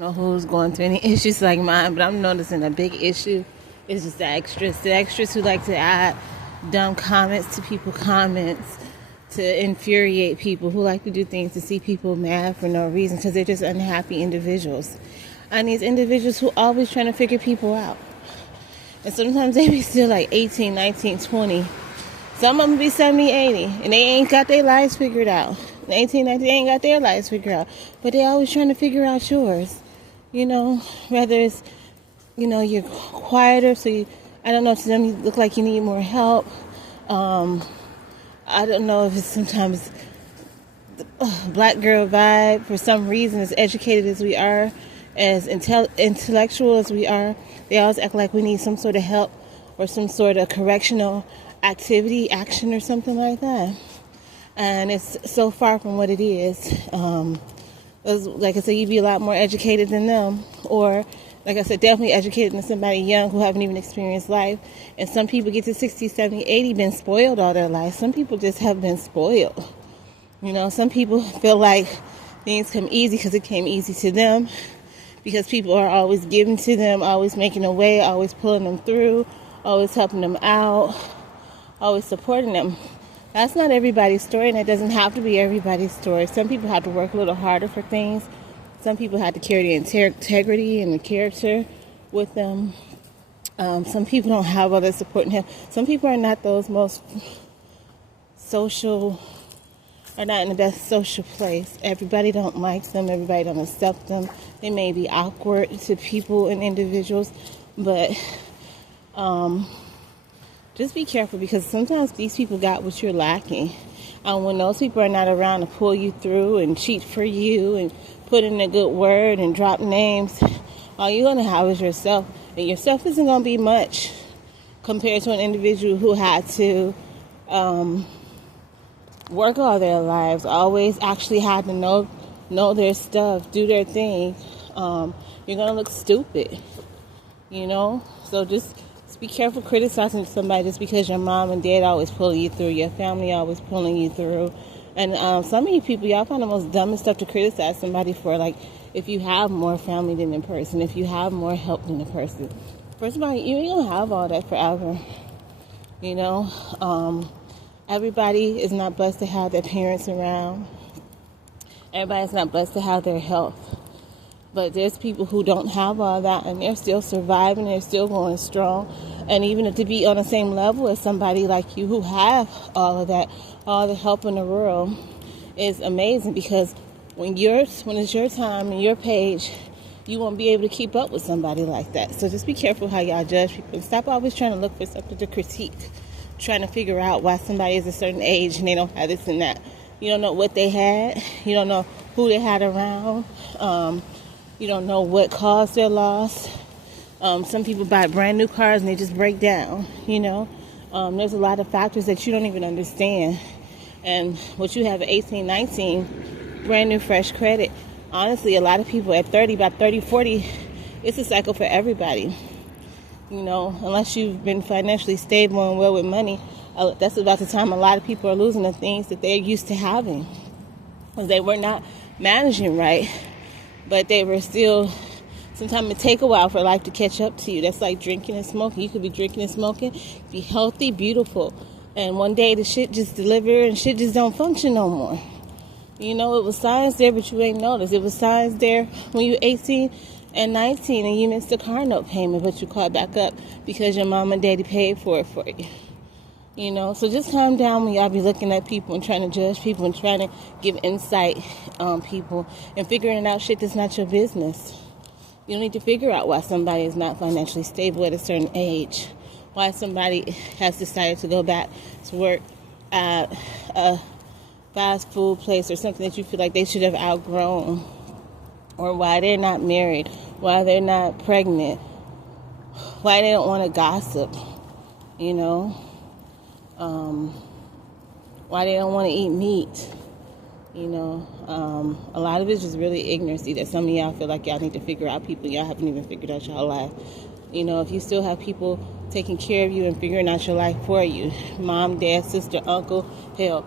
Know who's going through any issues like mine, but I'm noticing a big issue is just the extras. The extras who like to add dumb comments to people's comments to infuriate people, who like to do things to see people mad for no reason because they're just unhappy individuals. And these individuals who always trying to figure people out. And sometimes they be still like 18, 19, 20. Some of them be 70, 80, and they ain't got their lives figured out. 18, 19, they ain't got their lives figured out. But they always trying to figure out yours. You know, whether it's, you're quieter, so I don't know, to them you look like you need more help. I don't know if it's sometimes black girl vibe. For some reason, as educated as we are, as intellectual as we are, they always act like we need some sort of help or some sort of correctional activity, action, or something like that. And it's so far from what it is. Like I said, you'd be a lot more educated than them. Or, like I said, definitely educated than somebody young who haven't even experienced life. And some people get to 60, 70, 80, been spoiled all their life. Some people just have been spoiled. Some people feel like things come easy because it came easy to them. Because people are always giving to them, always making a way, always pulling them through, always helping them out, always supporting them. That's not everybody's story, and it doesn't have to be everybody's story. Some people have to work a little harder for things. Some people have to carry the integrity and the character with them. Some people don't have others supporting him. Some people are not those most social, are not in the best social place. Everybody don't like them. Everybody don't accept them. They may be awkward to people and individuals, but just be careful, because sometimes these people got what you're lacking. And when those people are not around to pull you through and cheat for you and put in a good word and drop names, all you're going to have is yourself. And yourself isn't going to be much compared to an individual who had to work all their lives, always actually had to know their stuff, do their thing. You're going to look stupid, So just be careful criticizing somebody just because your mom and dad always pulling you through, your family always pulling you through. And some of you people, y'all find the most dumbest stuff to criticize somebody for, like if you have more family than a person, if you have more help than a person. First of all, you ain't gonna have all that forever. Everybody is not blessed to have their parents around. Everybody's not blessed to have their health. But there's people who don't have all that, and they're still surviving, they're still going strong. And even to be on the same level as somebody like you who have all of that, all the help in the world, is amazing, because when it's your time and your page, you won't be able to keep up with somebody like that. So just be careful how y'all judge people, and stop always trying to look for something to critique, trying to figure out why somebody is a certain age and they don't have this and that. You don't know what they had. You don't know who they had around. You don't know what caused their loss. Some people buy brand new cars and they just break down, There's a lot of factors that you don't even understand. And what you have at 18, 19, brand new, fresh credit. Honestly, a lot of people at 30, by 30, 40, it's a cycle for everybody. Unless you've been financially stable and well with money, that's about the time a lot of people are losing the things that they're used to having. Because they were not managing right. But they were still, sometimes it take a while for life to catch up to you. That's like drinking and smoking. You could be drinking and smoking, be healthy, beautiful. And one day the shit just deliver and shit just don't function no more. It was signs there, but you ain't noticed. It was signs there when you were 18 and 19 and you missed the car note payment, but you caught back up because your mom and daddy paid for it for you. So just calm down when y'all be looking at people and trying to judge people and trying to give insight on people and figuring out shit that's not your business. You don't need to figure out why somebody is not financially stable at a certain age, why somebody has decided to go back to work at a fast food place or something that you feel like they should have outgrown, or why they're not married, why they're not pregnant, why they don't want to gossip, why they don't want to eat meat. A lot of it's just really ignorancy that some of y'all feel like y'all need to figure out people y'all haven't even figured out your life. If you still have people taking care of you and figuring out your life for you, mom, dad, sister, uncle, hell,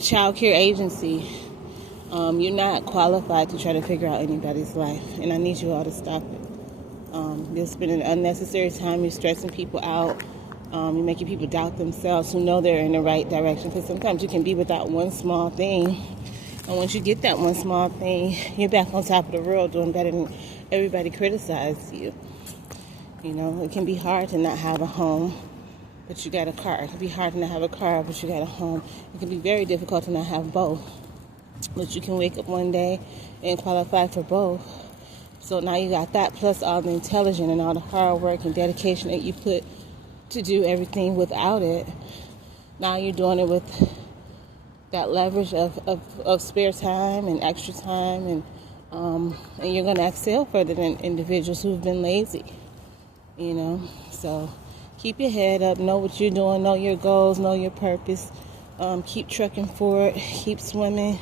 child care agency, You're not qualified to try to figure out anybody's life, and I need you all to stop it. You're spending unnecessary time. You're stressing people out. You're making people doubt themselves who know they're in the right direction, because sometimes you can be without one small thing, and once you get that one small thing, you're back on top of the world doing better than everybody criticizes you. You know, it can be hard to not have a home, but you got a car. It can be hard to not have a car, but you got a home. It can be very difficult to not have both. But you can wake up one day and qualify for both. So now you got that, plus all the intelligence and all the hard work and dedication that you put to do everything without it. Now you're doing it with that leverage of spare time and extra time, and you're going to excel further than individuals who've been lazy. You know, so keep your head up, know what you're doing, know your goals, know your purpose. Keep trucking forward, keep swimming.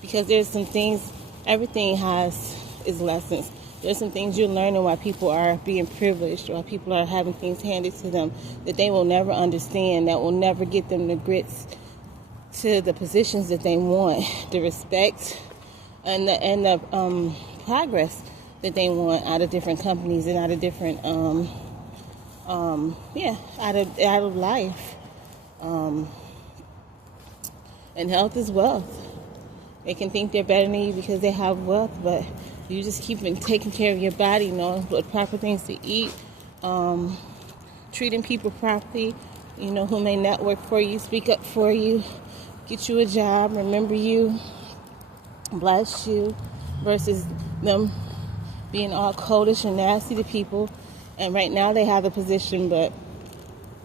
Because there's some things, everything is lessons. There's some things you're learning while people are being privileged, while people are having things handed to them that they will never understand, that will never get them the grits to the positions that they want, the respect and the progress that they want out of different companies and out of different out of life. And health is wealth. They can think they're better than you because they have wealth, but you just keep taking care of your body, knowing what proper things to eat, treating people properly, who may network for you, speak up for you, get you a job, remember you, bless you, versus them being all coldish and nasty to people. And right now they have a position, but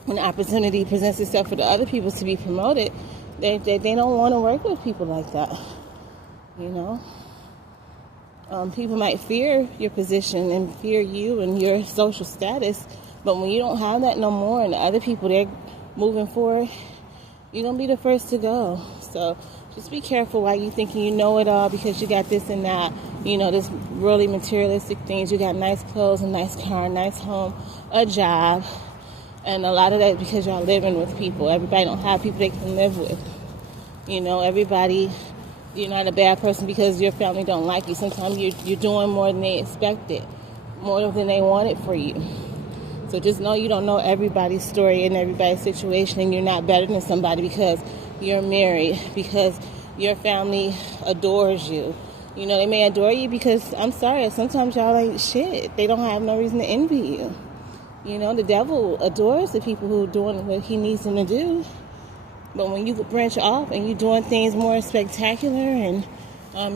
when the opportunity presents itself for the other people to be promoted, they don't want to work with people like that. People might fear your position and fear you and your social status, but when you don't have that no more and the other people, they're moving forward, you're going to be the first to go. So just be careful while you thinking you know it all because you got this and that, this really materialistic things. You got nice clothes, a nice car, a nice home, a job, and a lot of that because y'all living with people. Everybody don't have people they can live with. Everybody, you're not a bad person because your family don't like you. Sometimes you're doing more than they expected, more than they wanted for you. So just know you don't know everybody's story and everybody's situation, and you're not better than somebody because you're married, because your family adores you. They may adore you because, I'm sorry, sometimes y'all ain't shit. They don't have no reason to envy you. The devil adores the people who are doing what he needs them to do. But when you branch off and you're doing things more spectacular and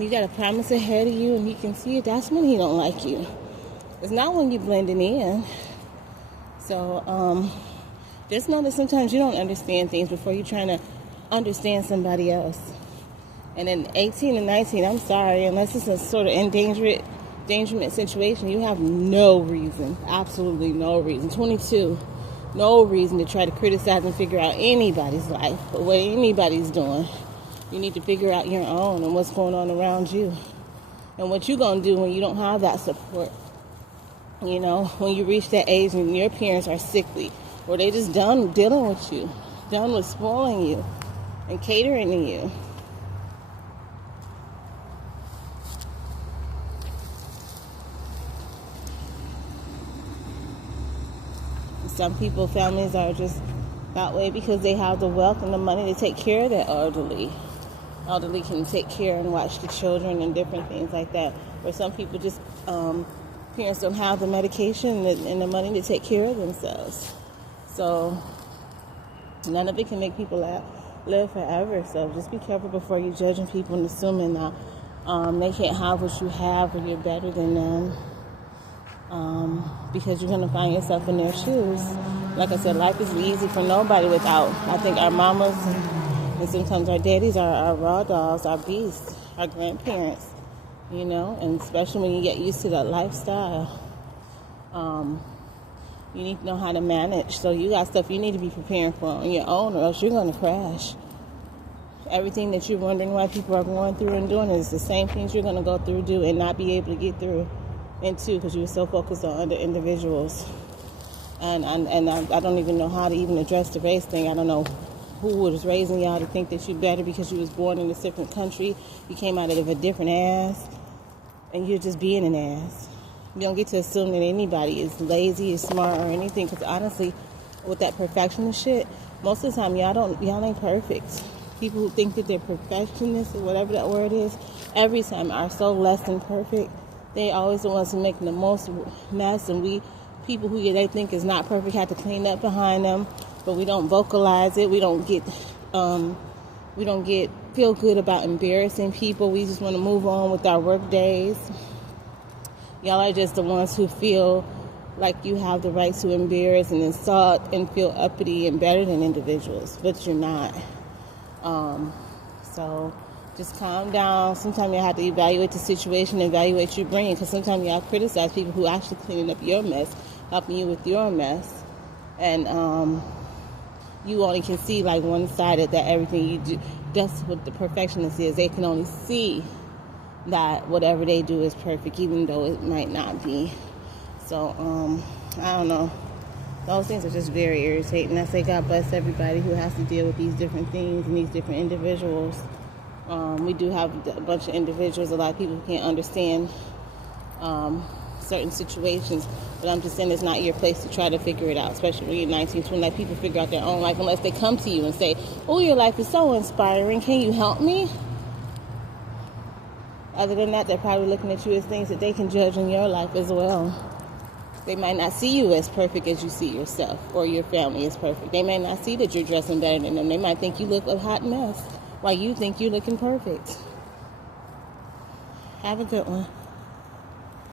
you got a promise ahead of you and he can see it, that's when he don't like you. It's not when you're blending in. So just know that sometimes you don't understand things before you're trying to understand somebody else. And in 18 and 19, I'm sorry, unless it's a sort of endangerment situation, you have no reason, absolutely no reason. 22, no reason to try to criticize and figure out anybody's life or what anybody's doing. You need to figure out your own and what's going on around you and what you're going to do when you don't have that support. When you reach that age and your parents are sickly or they just done dealing with you, done with spoiling you and catering to you. Some people, families are just that way because they have the wealth and the money to take care of their elderly. Elderly can take care and watch the children and different things like that. Or some people just, parents don't have the medication and the money to take care of themselves. So none of it can make people live forever. So just be careful before you judging people and assuming that they can't have what you have or you're better than them. Because you're going to find yourself in their shoes. Like I said, life is easy for nobody without. I think our mamas and sometimes our daddies are our raw dogs, our beasts, our grandparents, and especially when you get used to that lifestyle. You need to know how to manage. So you got stuff you need to be preparing for on your own or else you're going to crash. Everything that you're wondering why people are going through and doing is the same things you're going to go through, do, and not be able to get through into because you were so focused on other individuals. And I don't even know how to even address the race thing. I don't know who was raising y'all to think that you're better because you was born in a different country. You came out of a different ass, and you're just being an ass. You don't get to assume that anybody is lazy, is smart, or anything. Because honestly, with that perfectionist shit, most of the time y'all ain't perfect. People who think that they're perfectionists or whatever that word is, every time are so less than perfect. They always the ones who make the most mess, and we people who they think is not perfect have to clean up behind them, but we don't vocalize it. We don't get feel good about embarrassing people. We just want to move on with our work days. Y'all are just the ones who feel like you have the right to embarrass and insult and feel uppity and better than individuals, but you're not. So just calm down. Sometimes you have to evaluate the situation, evaluate your brain, because sometimes y'all criticize people who actually cleaning up your mess, helping you with your mess, and you only can see like one side of that. Everything you do, that's what the perfectionist is. They can only see that whatever they do is perfect, even though it might not be. So I don't know. Those things are just very irritating. I say God bless everybody who has to deal with these different things and these different individuals. We do have a bunch of individuals, a lot of people who can't understand certain situations, but I'm just saying it's not your place to try to figure it out, especially when you're 19, 20. Like, people figure out their own life unless they come to you and say, oh, your life is so inspiring, can you help me? Other than that, they're probably looking at you as things that they can judge in your life as well. They might not see you as perfect as you see yourself, or your family is perfect. They may not see that you're dressing better than them. They might think you look a hot mess while you think you're looking perfect. Have a good one.